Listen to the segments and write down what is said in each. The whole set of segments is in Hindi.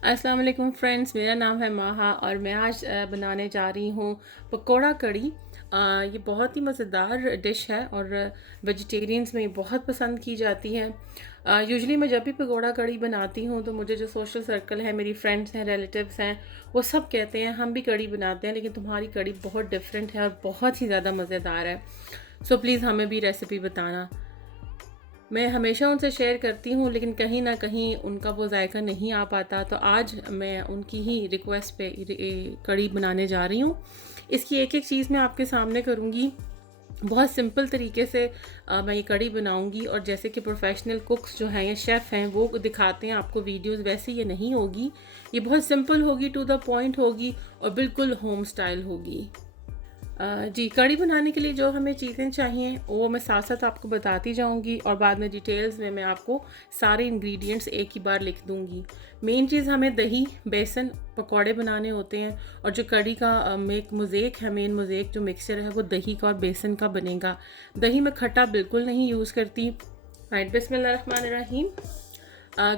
अस्सलाम वालेकुम फ्रेंड्स, मेरा नाम है माहा और मैं आज बनाने जा रही हूँ पकोड़ा कड़ी। ये बहुत ही मज़ेदार डिश है और वेजिटेरियंस में ये बहुत पसंद की जाती है। यूजुअली मैं जब भी पकोड़ा कड़ी बनाती हूँ तो मुझे जो सोशल सर्कल है, मेरी फ्रेंड्स हैं, रिलेटिव्स हैं, वो सब कहते हैं हम भी कड़ी बनाते हैं लेकिन तुम्हारी कड़ी बहुत डिफरेंट है और बहुत ही ज़्यादा मज़ेदार है। सो प्लीज़ हमें भी रेसिपी बताना। मैं हमेशा उनसे शेयर करती हूँ लेकिन कहीं ना कहीं उनका वो जायका नहीं आ पाता, तो आज मैं उनकी ही रिक्वेस्ट पे कड़ी बनाने जा रही हूँ। इसकी एक एक चीज़ मैं आपके सामने करूँगी। बहुत सिंपल तरीके से मैं ये कड़ी बनाऊंगी और जैसे कि प्रोफेशनल कुक्स जो हैं या शेफ़ हैं वो दिखाते हैं आपको वीडियोस, वैसे ये नहीं होगी। ये बहुत सिंपल होगी, टू द पॉइंट होगी और बिल्कुल होम स्टाइल होगी। जी, कड़ी बनाने के लिए जो हमें चीज़ें चाहिए वो मैं साथ साथ आपको बताती जाऊंगी और बाद में डिटेल्स में मैं आपको सारे इंग्रेडिएंट्स एक ही बार लिख दूंगी। मेन चीज़ हमें दही, बेसन, पकौड़े बनाने होते हैं और जो कड़ी का मोज़ेक है, मेन मोज़ेक जो मिक्सचर है वो दही का और बेसन का बनेगा। दही में खट्टा बिल्कुल नहीं यूज़ करती। राइट, बिस्मिल्लाहिर्रहमानिर्रहीम।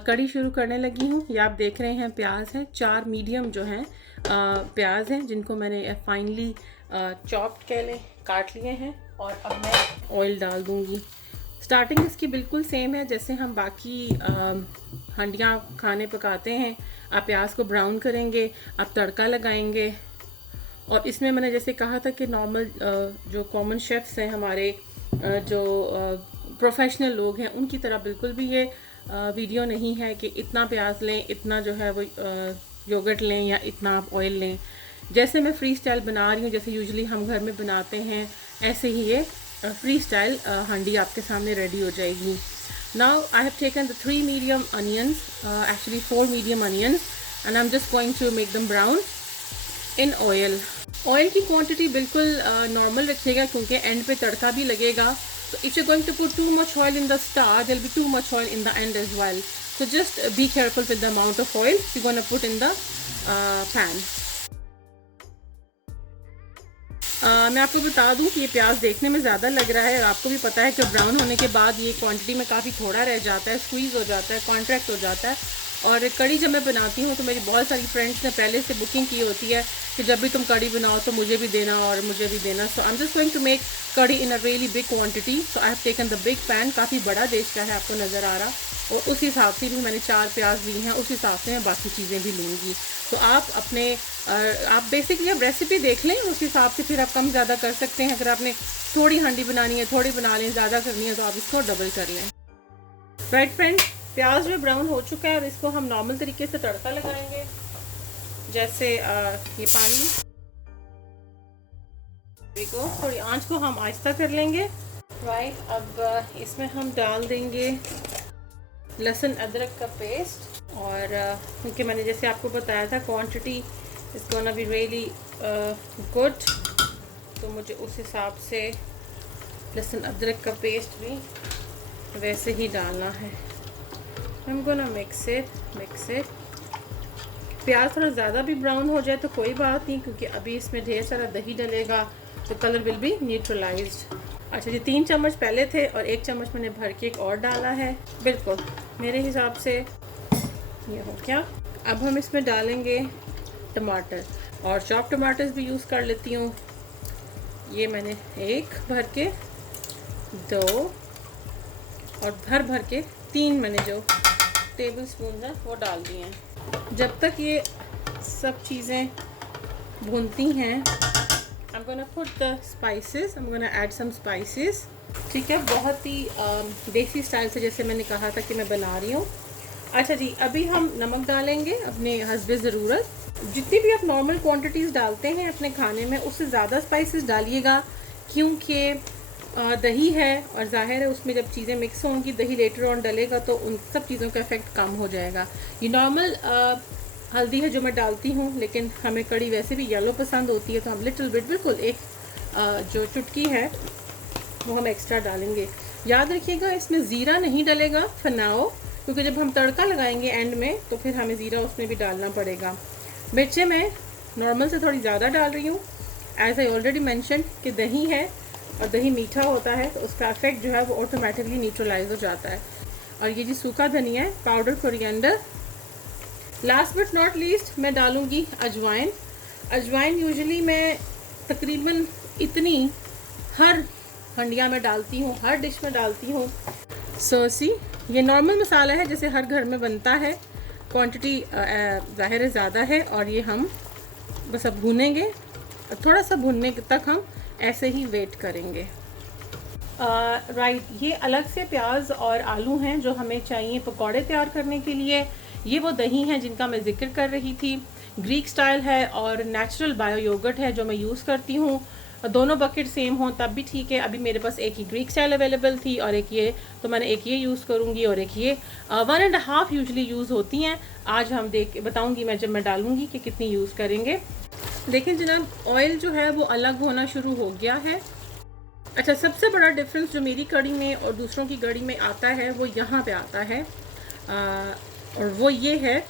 कड़ी शुरू करने लगी हूँ। ये आप देख रहे हैं प्याज हैं, 4 मीडियम जो हैं प्याज हैं जिनको मैंने फाइनली चॉप्ड कह लें काट लिए हैं। और अब मैं ऑयल डाल दूँगी। स्टार्टिंग इसकी बिल्कुल सेम है जैसे हम बाकी हंडियाँ खाने पकाते हैं। आप प्याज को ब्राउन करेंगे, आप तड़का लगाएंगे और इसमें मैंने जैसे कहा था कि नॉर्मल जो कॉमन शेफ्स हैं हमारे, जो प्रोफेशनल लोग हैं, उनकी तरह बिल्कुल भी ये वीडियो नहीं है कि इतना प्याज लें, इतना जो है वो योगर्ट लें या इतना आप ऑयल लें। जैसे मैं फ्री स्टाइल बना रही हूँ, जैसे यूजुअली हम घर में बनाते हैं, ऐसे ही ये फ्री स्टाइल हांडी आपके सामने रेडी हो जाएगी। Now I have taken the 3 medium onions, actually 4 medium onions, and I am just going to make them brown in oil. Oil की क्वांटिटी बिल्कुल नॉर्मल रखिएगा क्योंकि एंड पे तड़का भी लगेगा। So if you're going to put too much oil in the start, there'll be too much oil in the end as well. So just be careful with the amount of oil you're going to put in the pan. मैं आपको बता दूं कि ये प्याज देखने में ज़्यादा लग रहा है और आपको भी पता है कि ब्राउन होने के बाद ये क्वांटिटी में काफ़ी थोड़ा रह जाता है, स्क्वीज़ हो जाता है, कॉन्ट्रैक्ट हो जाता है। और कड़ी जब मैं बनाती हूँ तो मेरी बहुत सारी फ्रेंड्स ने पहले से बुकिंग की होती है कि जब भी तुम कड़ी बनाओ तो मुझे भी देना और मुझे भी देना। So I am just going to make kadhi in a really big quantity. So I have taken the big pan, काफ़ी बड़ा देश का है, आपको नज़र आ रहा, और उस हिसाब से भी मैंने 4 प्याज ली हैं, उस हिसाब से मैं बाकी चीज़ें भी लूँगी। तो आप अपने आप बेसिकली अब रेसिपी देख लें, उस हिसाब से फिर आप कम ज़्यादा कर सकते हैं। अगर आपने थोड़ी हांडी बनानी है, थोड़ी बना लें, ज़्यादा करनी है तो आप इसको डबल कर लें। राइट फ्रेंड्स, प्याज जो ब्राउन हो चुका है और इसको हम नॉर्मल तरीके से तड़का लगाएंगे। जैसे ये पानी को थोड़ी आंच को हम आहिस्ता कर लेंगे। राइट, अब इसमें हम डाल देंगे लहसुन अदरक का पेस्ट और क्योंकि मैंने जैसे आपको बताया था quantity is gonna be really good, तो मुझे उस हिसाब से लहसुन अदरक का पेस्ट भी वैसे ही डालना है। I'm gonna mix it। प्याज थोड़ा ज़्यादा भी ब्राउन हो जाए तो कोई बात नहीं क्योंकि अभी इसमें ढेर सारा दही डलेगा तो कलर विल बी न्यूट्रलाइज्ड। अच्छा जी, 3 चम्मच पहले थे और 1 चम्मच मैंने भर के एक और डाला है, बिल्कुल मेरे हिसाब से ये हो गया। अब हम इसमें डालेंगे टमाटर और चॉप टमाटर्स भी यूज़ कर लेती हूँ। ये मैंने 1 भर के, 2 और भर के 3 मैंने जो टेबल स्पून है वो डाल दिए हैं। जब तक ये सब चीज़ें भूनती हैं, I'm gonna put the spices, I'm gonna add some spices। ठीक है, बहुत ही देसी स्टाइल से जैसे मैंने कहा था कि मैं बना रही हूँ। अच्छा जी, अभी हम नमक डालेंगे अपने हस्बे ज़रूरत। जितनी भी आप नॉर्मल क्वांटिटीज़ डालते हैं अपने खाने में उससे ज़्यादा स्पाइसेस डालिएगा क्योंकि दही है और ज़ाहिर है उसमें जब चीज़ें मिक्स होंगी, दही लेटर ऑन डलेगा तो उन सब चीज़ों का इफ़ेक्ट कम हो जाएगा। ये नॉर्मल हल्दी है जो मैं डालती हूँ, लेकिन हमें कड़ी वैसे भी येलो पसंद होती है तो हम लिटिल बिट, बिल्कुल एक जो चुटकी है वो हम एक्स्ट्रा डालेंगे। याद रखिएगा इसमें ज़ीरा नहीं डलेगा फनाओ, क्योंकि जब हम तड़का लगाएंगे एंड में तो फिर हमें ज़ीरा उसमें भी डालना पड़ेगा। मिर्चें मैं नॉर्मल से थोड़ी ज़्यादा डाल रही हूँ, एज आई ऑलरेडी मैंशन कि दही है और दही मीठा होता है तो उसका इफेक्ट जो है वो ऑटोमेटिकली न्यूट्रलाइज हो जाता है। और ये जी सूखा धनिया है, powder coriander, last but not least मैं डालूँगी अजवाइन। अजवाइन यूजुअली मैं तकरीबन इतनी हर हंडिया में डालती हूँ, हर डिश में डालती हूँ। सो सी ये नॉर्मल मसाला है जैसे हर घर में बनता है, क्वांटिटी ज़ाहिर है ज़्यादा है, और ये हम बस अब भूनेंगे, थोड़ा सा भुनने तक हम ऐसे ही वेट करेंगे। राइट, ये अलग से प्याज और आलू हैं जो हमें चाहिए पकौड़े तैयार करने के लिए। ये वो दही हैं जिनका मैं जिक्र कर रही थी, ग्रीक स्टाइल है और नेचुरल बायो योगर्ट है जो मैं यूज़ करती हूँ। दोनों बकेट सेम हों तब भी ठीक है। अभी मेरे पास एक ही ग्रीक स्टाइल अवेलेबल थी और एक ये, तो मैंने एक ये यूज़ करूँगी और एक ये 1.5 यूजली यूज़ होती हैं। आज हम बताऊँगी मैं जब मैं डालूँगी कि कितनी यूज़ करेंगे। देखिए जनाब, ऑयल जो है वो अलग होना शुरू हो गया है। अच्छा, सबसे बड़ा डिफरेंस जो मेरी कड़ी में और दूसरों की कड़ी में आता है वो यहाँ पे आता है, और वो ये है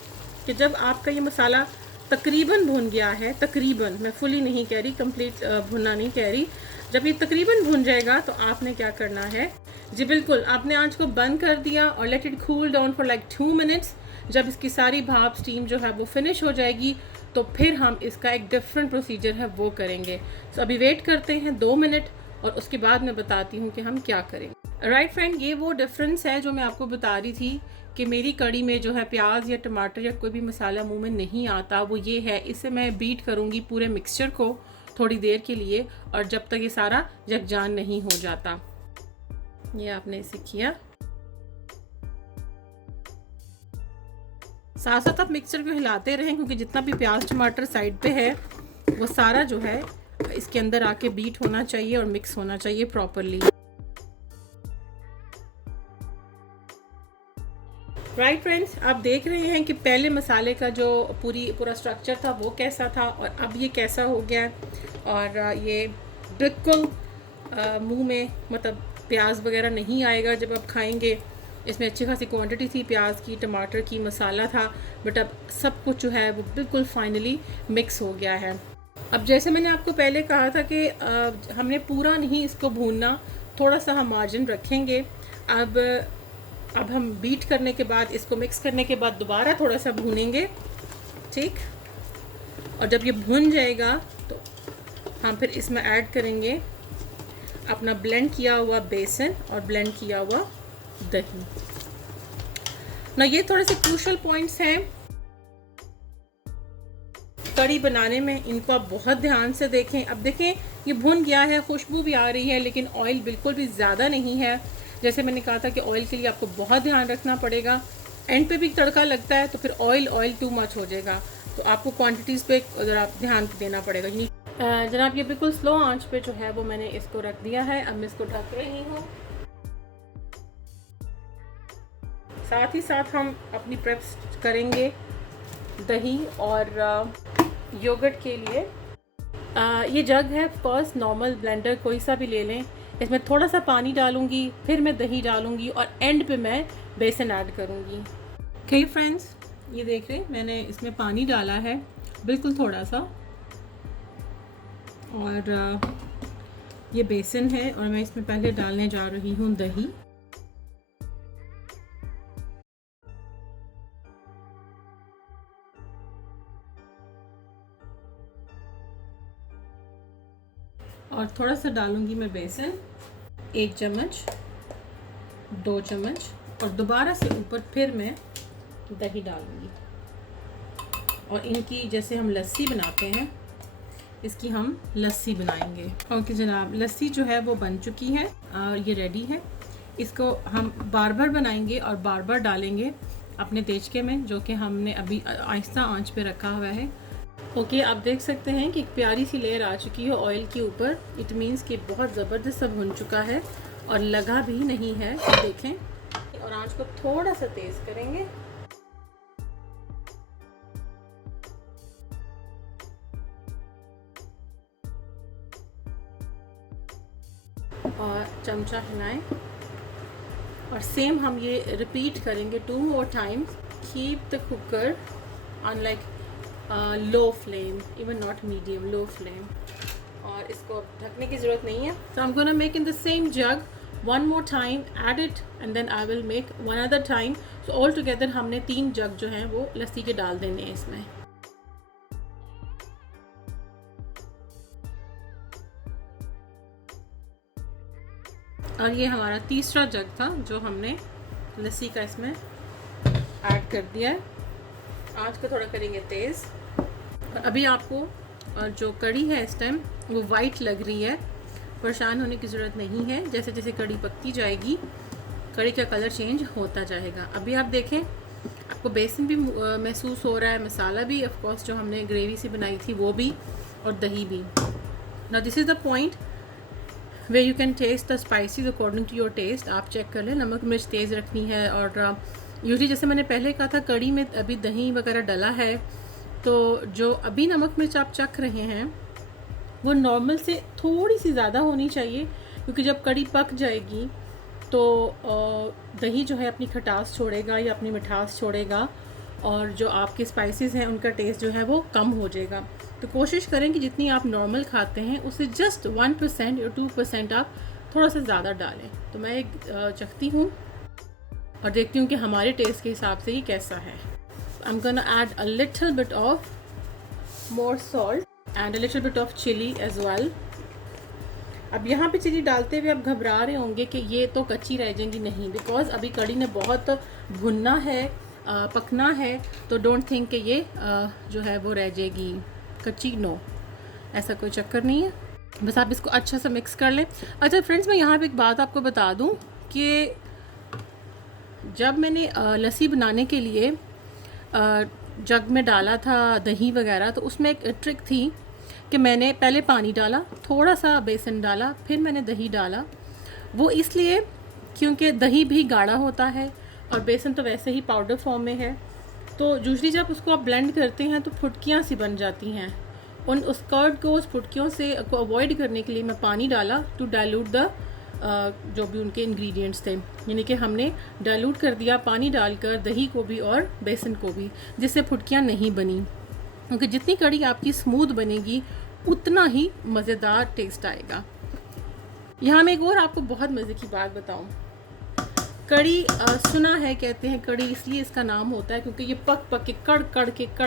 कि जब आपका ये मसाला तकरीबन भुन गया है, तकरीबन, मैं फुली नहीं कह रही, कंप्लीट भुनना नहीं कह रही, जब ये तकरीबन भुन जाएगा तो आपने क्या करना है जी, बिल्कुल आपने आंच को बंद कर दिया और let it cool down for like 2 minutes. जब इसकी सारी भाप स्टीम जो है वो फिनिश हो जाएगी तो फिर हम इसका एक डिफरेंट प्रोसीजर है वो करेंगे। तो अभी वेट करते हैं 2 मिनट और उसके बाद मैं बताती हूँ कि हम क्या करेंगे। राइट फ्रेंड, ये वो डिफरेंस है जो मैं आपको बता रही थी कि मेरी कड़ी में जो है प्याज या टमाटर या कोई भी मसाला मुंह में नहीं आता, वो ये है। इसे मैं बीट करूँगी पूरे मिक्सचर को थोड़ी देर के लिए, और जब तक ये सारा यकजान नहीं हो जाता। ये आपने इसे किया, साथ साथ आप मिक्सचर को हिलाते रहें क्योंकि जितना भी प्याज टमाटर साइड पे है वो सारा जो है इसके अंदर आके बीट होना चाहिए और मिक्स होना चाहिए प्रॉपरली। राइट फ्रेंड्स, आप देख रहे हैं कि पहले मसाले का जो पूरा स्ट्रक्चर था वो कैसा था और अब ये कैसा हो गया है। और ये बिल्कुल मुंह में मतलब प्याज वगैरह नहीं आएगा जब आप खाएंगे। इसमें अच्छी खासी क्वांटिटी थी प्याज की, टमाटर की, मसाला था, बट अब सब कुछ जो है वो बिल्कुल फाइनली मिक्स हो गया है। अब जैसे मैंने आपको पहले कहा था कि हमने पूरा नहीं इसको भूनना, थोड़ा सा हम मार्जिन रखेंगे। अब हम बीट करने के बाद, इसको मिक्स करने के बाद दोबारा थोड़ा सा भूनेंगे, ठीक। और जब ये भुन जाएगा तो हम फिर इसमें ऐड करेंगे अपना ब्लेंड किया हुआ बेसन और ब्लेंड किया हुआ दही। ना ये थोड़े से क्रूशियल पॉइंट्स हैं कड़ी बनाने में, इनको आप बहुत ध्यान से देखें। अब देखें ये भुन गया है, खुशबू भी आ रही है, लेकिन ऑयल बिल्कुल भी ज़्यादा नहीं है। जैसे मैंने कहा था कि ऑयल के लिए आपको बहुत ध्यान रखना पड़ेगा। एंड पे भी तड़का लगता है तो फिर ऑयल टू मच हो जाएगा, तो आपको क्वांटिटीज़ पे ज़रा ध्यान देना पड़ेगा। जनाब ये बिल्कुल स्लो आंच पे जो है वो मैंने इसको रख दिया है। अब मैं इसको ढक रही हूँ। साथ ही साथ हम अपनी प्रेप्स करेंगे दही और योगर्ट के लिए। ये जग है, ऑफकोर्स नॉर्मल ब्लेंडर कोई सा भी ले लें। इसमें थोड़ा सा पानी डालूंगी, फिर मैं दही डालूंगी और एंड पे मैं बेसन ऐड करूंगी। ओके फ्रेंड्स, ये देख रहे हैं मैंने इसमें पानी डाला है बिल्कुल थोड़ा सा, और ये बेसन है और मैं इसमें पहले डालने जा रही हूँ दही। और थोड़ा सा डालूंगी मैं बेसन, 1 चम्मच, 2 चम्मच, और दोबारा से ऊपर फिर मैं दही डालूंगी। और इनकी जैसे हम लस्सी बनाते हैं, इसकी हम लस्सी बनाएंगे। ओके जनाब, लस्सी जो है वो बन चुकी है और ये रेडी है। इसको हम बार बार बनाएंगे और बार बार डालेंगे अपने देचके में, जो कि हमने अभी आहिस्ता आंच पे रखा हुआ है। ओके, आप देख सकते हैं कि एक प्यारी सी लेयर आ चुकी है ऑयल के ऊपर। इट मीन्स कि बहुत ज़बरदस्त सब भुन चुका है और लगा भी नहीं है, देखें। और आंच को थोड़ा सा तेज़ करेंगे। और चमचा हिलाएं और सेम हम ये रिपीट करेंगे 2 more times। Keep the cooker on like low flame, even not medium, low flame. और इसको ढकने की ज़रूरत नहीं है। So I'm gonna make in the same jug one more time, add it, and then I will make one other time so all together हमने 3 जग जो हैं वो लस्सी के डाल देने हैं इसमें। और ये हमारा तीसरा जग था जो हमने लस्सी का इसमें ऐड कर दिया है। आँच को थोड़ा करेंगे तेज़। और अभी आपको जो कड़ी है इस टाइम वो वाइट लग रही है, परेशान होने की ज़रूरत नहीं है। जैसे जैसे कड़ी पकती जाएगी कड़ी का कलर चेंज होता जाएगा। अभी आप देखें आपको बेसन भी महसूस हो रहा है, मसाला भी ऑफ कोर्स जो हमने ग्रेवी से बनाई थी वो भी, और दही भी। Now this is the point where you can taste the spices according to your taste. आप चेक कर लें, नमक मिर्च तेज़ रखनी है। और यूजली जैसे मैंने पहले कहा था कड़ी में अभी दही वगैरह डला है, तो जो अभी नमक मिर्च आप चख रहे हैं वो नॉर्मल से थोड़ी सी ज़्यादा होनी चाहिए, क्योंकि जब कड़ी पक जाएगी तो दही जो है अपनी खटास छोड़ेगा या अपनी मिठास छोड़ेगा, और जो आपके स्पाइसेस हैं उनका टेस्ट जो है वो कम हो जाएगा। तो कोशिश करें कि जितनी आप नॉर्मल खाते हैं उससे जस्ट 1% या 2% आप थोड़ा सा ज़्यादा डालें। तो मैं एक चखती हूँ और देखती हूँ कि हमारे टेस्ट के हिसाब से ये कैसा है। I am gonna add a little bit of more salt and a little bit of chilli as well. अब यहाँ पे चिली डालते हुए आप घबरा रहे होंगे कि ये तो कच्ची रह जाएंगी, नहीं, बिकॉज अभी कड़ी ने बहुत भुनना है, पकना है। तो डोंट थिंक कि ये जो है वो रह जाएगी कच्ची, नो, ऐसा कोई चक्कर नहीं है। बस आप इसको अच्छा सा मिक्स कर लें। अच्छा फ्रेंड्स, मैं यहाँ पे एक बात आपको बता दूँ कि जब मैंने लस्सी बनाने के लिए जग में डाला था दही वगैरह, तो उसमें एक ट्रिक थी कि मैंने पहले पानी डाला, थोड़ा सा बेसन डाला, फिर मैंने दही डाला। वो इसलिए क्योंकि दही भी गाढ़ा होता है और बेसन तो वैसे ही पाउडर फॉर्म में है। तो यूजली जब उसको आप ब्लेंड करते हैं तो फुटकियाँ सी बन जाती हैं। उस कर्ड को, उस फुटकियों से को अवॉइड करने के लिए मैं पानी डाला टू डाइल्यूट द जो भी उनके इंग्रेडिएंट्स थे, यानी कि हमने डाइल्यूट कर दिया पानी डालकर दही को भी और बेसन को भी, जिससे फुटकियाँ नहीं बनी। क्योंकि जितनी कड़ी आपकी स्मूथ बनेगी उतना ही मज़ेदार टेस्ट आएगा। यहाँ मैं एक और आपको बहुत मज़े की बात बताऊँ। कड़ी सुना है, कहते हैं कड़ी इसलिए इसका नाम होता है क्योंकि ये पक पक के कड़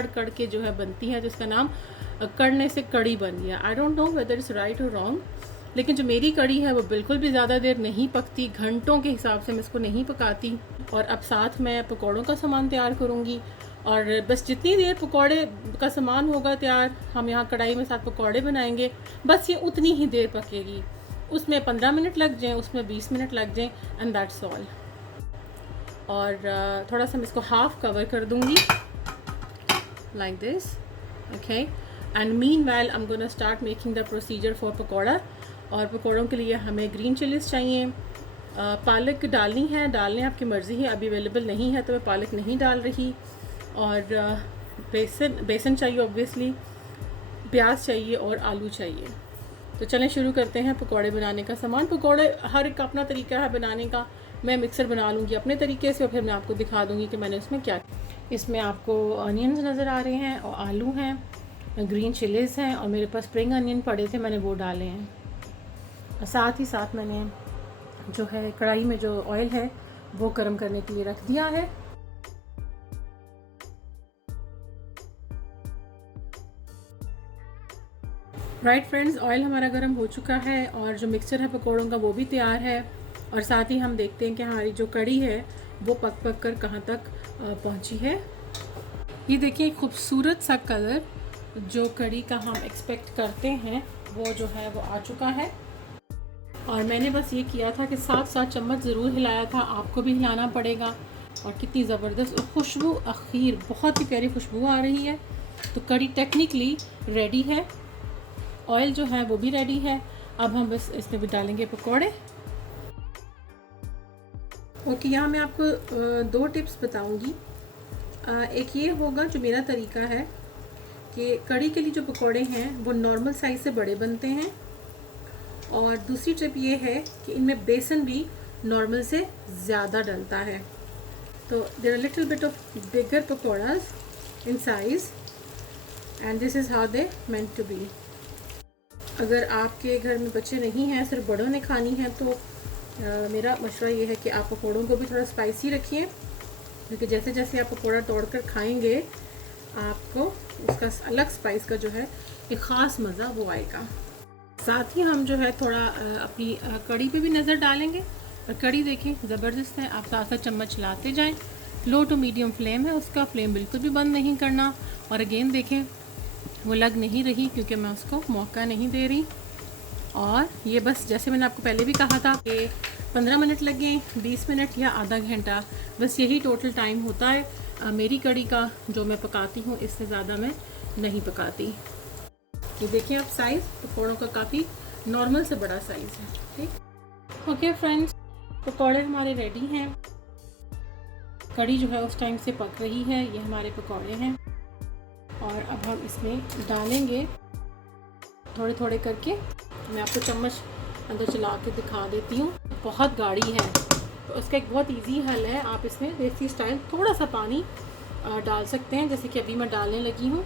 कड़ के जो है बनती है, तो इसका नाम कड़ने से कड़ी बन गया। I don't know whether it's right और रॉन्ग, लेकिन जो मेरी कड़ी है वो बिल्कुल भी ज़्यादा देर नहीं पकती, घंटों के हिसाब से मैं इसको नहीं पकाती। और अब साथ मैं पकौड़ों का सामान तैयार करूँगी, और बस जितनी देर पकौड़े का सामान होगा तैयार, हम यहाँ कढ़ाई में साथ पकौड़े बनाएंगे, बस ये उतनी ही देर पकेगी। उसमें 15 मिनट लग जाएँ, उसमें 20 मिनट लग जाएँ, एंड दैट्स ऑल। और थोड़ा सा मैं इसको हाफ कवर कर दूँगी like this, okay. And meanwhile I am gonna start making the procedure for pakora. और पकौड़ों के लिए हमें ग्रीन चिलीज़ चाहिए, पालक डालनी है, डालने आपकी मर्ज़ी है, अभी अवेलेबल नहीं है तो मैं पालक नहीं डाल रही। और बेसन चाहिए ऑब्वियसली, प्याज चाहिए और आलू चाहिए। तो चलें शुरू करते हैं पकौड़े बनाने का सामान। पकौड़े हर एक अपना तरीका है बनाने का, मैं मिक्सर बना लूँगी अपने तरीके से और फिर मैं आपको दिखा दूँगी कि मैंने उसमें क्या। इसमें आपको अनियंस नज़र आ रहे हैं और आलू हैं, ग्रीन चिलीज़ हैं, और मेरे पास स्प्रिंग अनियन पड़े थे, मैंने वो डाले हैं। और साथ ही साथ मैंने जो है कढ़ाई में जो ऑयल है वो गर्म करने के लिए रख दिया है। राइट फ्रेंड्स, ऑयल हमारा गर्म हो चुका है और जो मिक्सचर है पकौड़ों का वो भी तैयार है। और साथ ही हम देखते हैं कि हमारी जो कड़ी है वो पक पक कर कहाँ तक पहुँची है। ये देखिए खूबसूरत सा कलर जो कड़ी का हम एक्सपेक्ट करते हैं वो जो है वो आ चुका है। और मैंने बस ये किया था कि 7-7 चम्मच ज़रूर हिलाया था, आपको भी हिलाना पड़ेगा। और कितनी ज़बरदस्त खुशबू, अखीर बहुत ही प्यारी खुशबू आ रही है। तो कड़ी टेक्निकली रेडी है, ऑयल जो है वो भी रेडी है। अब हम बस इसमें भी डालेंगे पकौड़े। ओके, यहाँ मैं आपको 2 टिप्स बताऊंगी। एक ये होगा जो मेरा तरीका है कि कड़ी के लिए जो पकौड़े हैं वो नॉर्मल साइज़ से बड़े बनते हैं, और दूसरी टिप ये है कि इनमें बेसन भी नॉर्मल से ज़्यादा डलता है। तो there are little bit of bigger pakoras in size and this is how they meant to be. अगर आपके घर में बच्चे नहीं हैं, सिर्फ बड़ों ने खानी है, तो मेरा मशवरा ये है कि आप पकौड़ों को भी थोड़ा स्पाइसी रखिए क्योंकि जैसे जैसे आप पकौड़ा तोड़कर खाएंगे आपको उसका अलग स्पाइस का जो है एक ख़ास मज़ा वो आएगा। साथ ही हम जो है थोड़ा अपनी कड़ी पे भी नज़र डालेंगे। और कड़ी देखें ज़बरदस्त है, आप साथ साथ चम्मच लाते जाएं। लो टू मीडियम फ्लेम है उसका, फ्लेम बिल्कुल भी बंद नहीं करना। और अगेन देखें वो लग नहीं रही क्योंकि मैं उसको मौका नहीं दे रही। और ये बस जैसे मैंने आपको पहले भी कहा था कि 15 मिनट लगे, 20 मिनट या आधा घंटा, बस यही टोटल टाइम होता है मेरी कड़ी का जो मैं पकाती हूँ। इससे ज़्यादा मैं नहीं पकाती। ये देखिए आप साइज़ पकौड़ों का काफ़ी नॉर्मल से बड़ा साइज़ है। ठीक, ओके फ्रेंड्स, पकौड़े हमारे रेडी हैं। कड़ी जो है उस टाइम से पक रही है। ये हमारे पकौड़े हैं और अब हम इसमें डालेंगे थोड़े थोड़े करके। मैं आपको चम्मच अंदर चला के दिखा देती हूँ। बहुत गाढ़ी है तो उसका एक बहुत इजी हल है, आप इसमें देसी स्टाइल थोड़ा सा पानी डाल सकते हैं, जैसे कि अभी मैं डालने लगी हूँ।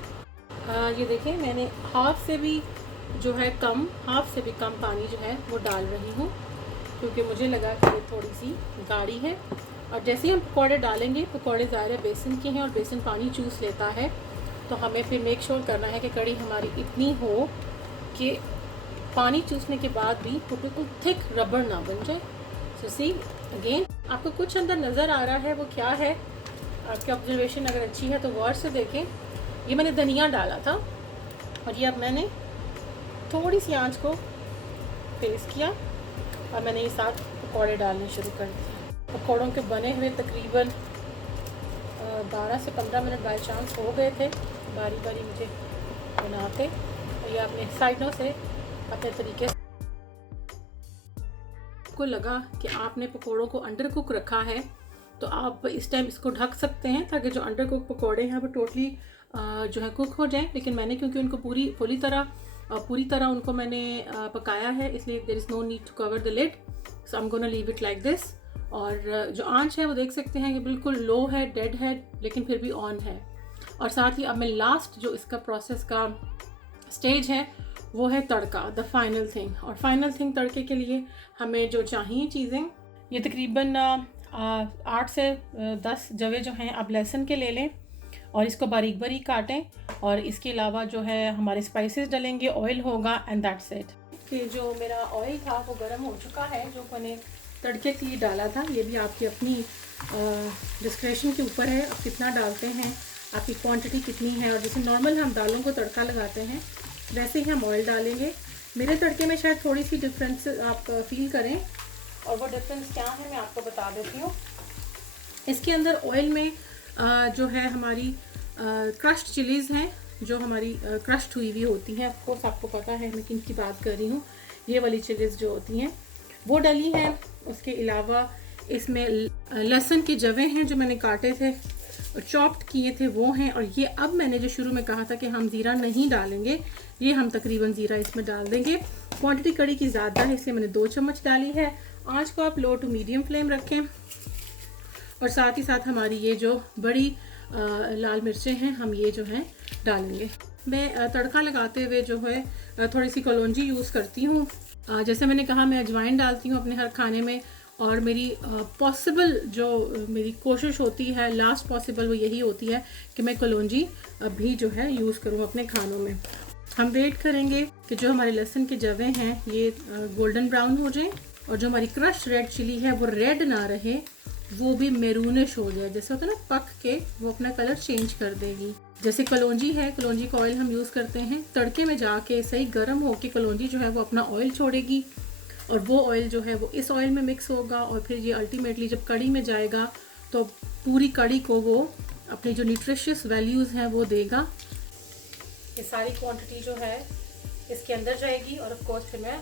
ये देखें मैंने हाफ से भी कम पानी जो है वो डाल रही हूँ क्योंकि मुझे लगा कि ये थोड़ी सी गाढ़ी है। और जैसे ही हम पकौड़े डालेंगे, पकौड़े ज़ाहिर है बेसन के हैं और बेसन पानी चूस लेता है, तो हमें फिर मेक श्योर करना है कि कड़ी हमारी इतनी हो कि पानी चूसने के बाद भी वो बिल्कुल थिक रबड़ ना बन जाए। सो सी अगेन, आपको कुछ अंदर नज़र आ रहा है, वो क्या है? आपकी ऑब्जर्वेशन अगर अच्छी है तो गौर से देखें। ये मैंने धनिया डाला था और ये अब मैंने थोड़ी सी आंच को तेज़ किया और मैंने ये साथ पकौड़े डालने शुरू कर दिए। पकौड़ों के बने हुए तकरीबन 12 से 15 मिनट बाई चांस हो गए थे, बारी बारी मुझे बनाते। और ये अपने साइडों से अपने तरीके से को लगा कि आपने पकौड़ों को अंडर कुक रखा है तो आप इस टाइम इसको ढक सकते हैं ताकि जो अंडर कुक पकौड़े हैं वो टोटली जो है कुक हो जाए। लेकिन मैंने क्योंकि उनको पूरी तरह उनको मैंने पकाया है, इसलिए there is no need to cover the lid, so I am gonna leave it like this. और जो आंच है वो देख सकते हैं कि बिल्कुल लो है, डेड है, लेकिन फिर भी ऑन है। और साथ ही अब मैं लास्ट जो इसका प्रोसेस का स्टेज है वो है तड़का, द फाइनल थिंग। और फाइनल थिंग तड़के के लिए हमें जो चाहिए चीज़ें, ये तकरीबन 8 से 10 जवे जो हैं आप लहसुन के ले लें और इसको बारीक बारीक काटें। और इसके अलावा जो है हमारे स्पाइसेस डलेंगे, ऑयल होगा एंड दैट्स इट। कि जो मेरा ऑयल था वो गर्म हो चुका है, जो मैंने तड़के के लिए डाला था। ये भी आपकी अपनी डिस्क्रिप्शन के ऊपर है, आप कितना डालते हैं, आपकी क्वांटिटी कितनी है। और जैसे नॉर्मल हम दालों को तड़का लगाते हैं वैसे ही हम ऑयल डालेंगे। मेरे तड़के में शायद थोड़ी सी डिफरेंस आप फील करें, और वो डिफरेंस क्या है मैं आपको बता देती हूँ। इसके अंदर ऑयल में जो है हमारी क्रश्ड चिलीज़ हैं, जो हमारी क्रश्ड हुई हुई होती हैं। ऑफ कोर्स आपको पता है मैं किन की बात कर रही हूँ। ये वाली चिलीज़ जो होती हैं वो डली हैं। उसके अलावा इसमें लहसुन के जवे हैं जो मैंने काटे थे और चॉप्ड किए थे वो हैं। और ये अब मैंने जो शुरू में कहा था कि हम ज़ीरा नहीं डालेंगे, ये हम तकरीबन ज़ीरा इसमें डाल देंगे। क्वांटिटी कड़ी की ज़्यादा है इसलिए मैंने 2 चम्मच डाली है। आँच को आप लो टू मीडियम फ्लेम रखें। और साथ ही साथ हमारी ये जो बड़ी लाल मिर्चें हैं हम ये जो हैं डालेंगे। मैं तड़का लगाते हुए जो है थोड़ी सी कलौंजी यूज़ करती हूँ। जैसे मैंने कहा मैं अजवाइन डालती हूँ अपने हर खाने में। और मेरी पॉसिबल जो मेरी कोशिश होती है, लास्ट पॉसिबल वो यही होती है कि मैं कलौंजी भी जो है यूज़ करूँ अपने खानों में। हम वेट करेंगे कि जो हमारे लहसुन के जवे हैं ये गोल्डन ब्राउन हो जाएं और जो हमारी क्रश रेड चिली है वो रेड ना रहे, वो भी मेरूनिश हो जाए। जैसे होता है ना पक के वो अपना कलर चेंज कर देगी। जैसे कलौंजी है, कलौंजी का ऑयल हम यूज़ करते हैं, तड़के में जाके सही गर्म हो के कलौंजी जो है वो अपना ऑयल छोड़ेगी और वो ऑयल जो है वो इस ऑयल में मिक्स होगा और फिर ये अल्टीमेटली जब कड़ी में जाएगा तो पूरी कड़ी को वो अपनी जो न्यूट्रिशियस वैल्यूज़ हैं वो देगा। ये सारी क्वांटिटी जो है इसके अंदर जाएगी और ऑफ कोर्स फिर मैं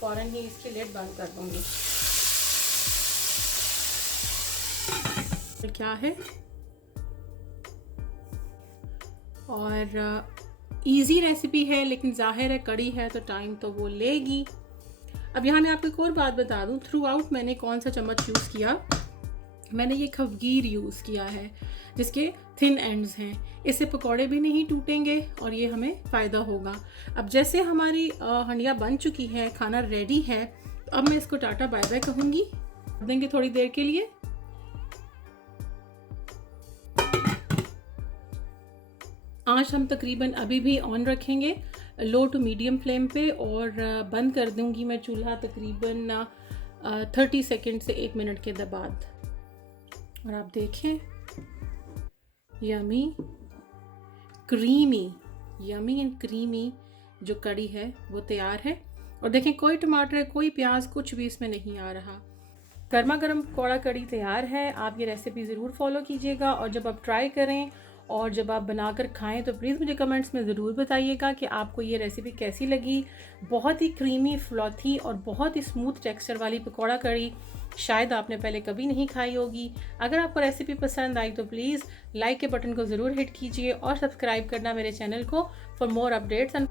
फ़ौरन ही इसकी लिड बंद कर दूँगी। क्या है और इजी रेसिपी है, लेकिन जाहिर है कड़ी है तो टाइम तो वो लेगी। अब यहाँ मैं आपको एक और बात बता दूँ, थ्रू आउट मैंने कौन सा चम्मच यूज़ किया। मैंने ये खवगीर यूज़ किया है जिसके थिन एंड्स हैं। इससे पकौड़े भी नहीं टूटेंगे और ये हमें फ़ायदा होगा। अब जैसे हमारी हंडिया बन चुकी है, खाना रेडी है, तो अब मैं इसको टाटा बाय बाय कहूँगी। देंगे थोड़ी देर के लिए। आँच हम तकरीबन अभी भी ऑन रखेंगे, लो टू मीडियम फ्लेम पे, और बंद कर दूंगी मैं चूल्हा तकरीबन 30 सेकंड से 1 मिनट के बाद। और आप देखें yummy creamy, yummy and creamy जो कड़ी है वो तैयार है। और देखें कोई टमाटर, कोई प्याज, कुछ भी इसमें नहीं आ रहा। गर्मा गर्म पकौड़ा कड़ी तैयार है। आप ये रेसिपी ज़रूर फॉलो कीजिएगा, और जब आप ट्राई करें और जब आप बनाकर खाएं तो प्लीज़ मुझे कमेंट्स में ज़रूर बताइएगा कि आपको ये रेसिपी कैसी लगी। बहुत ही क्रीमी, फ्लॉथी और बहुत ही स्मूथ टेक्सचर वाली पकौड़ा कड़ी शायद आपने पहले कभी नहीं खाई होगी। अगर आपको रेसिपी पसंद आई तो प्लीज़ लाइक के बटन को ज़रूर हिट कीजिए और सब्सक्राइब करना मेरे चैनल को फॉर मोर अपडेट्स एंड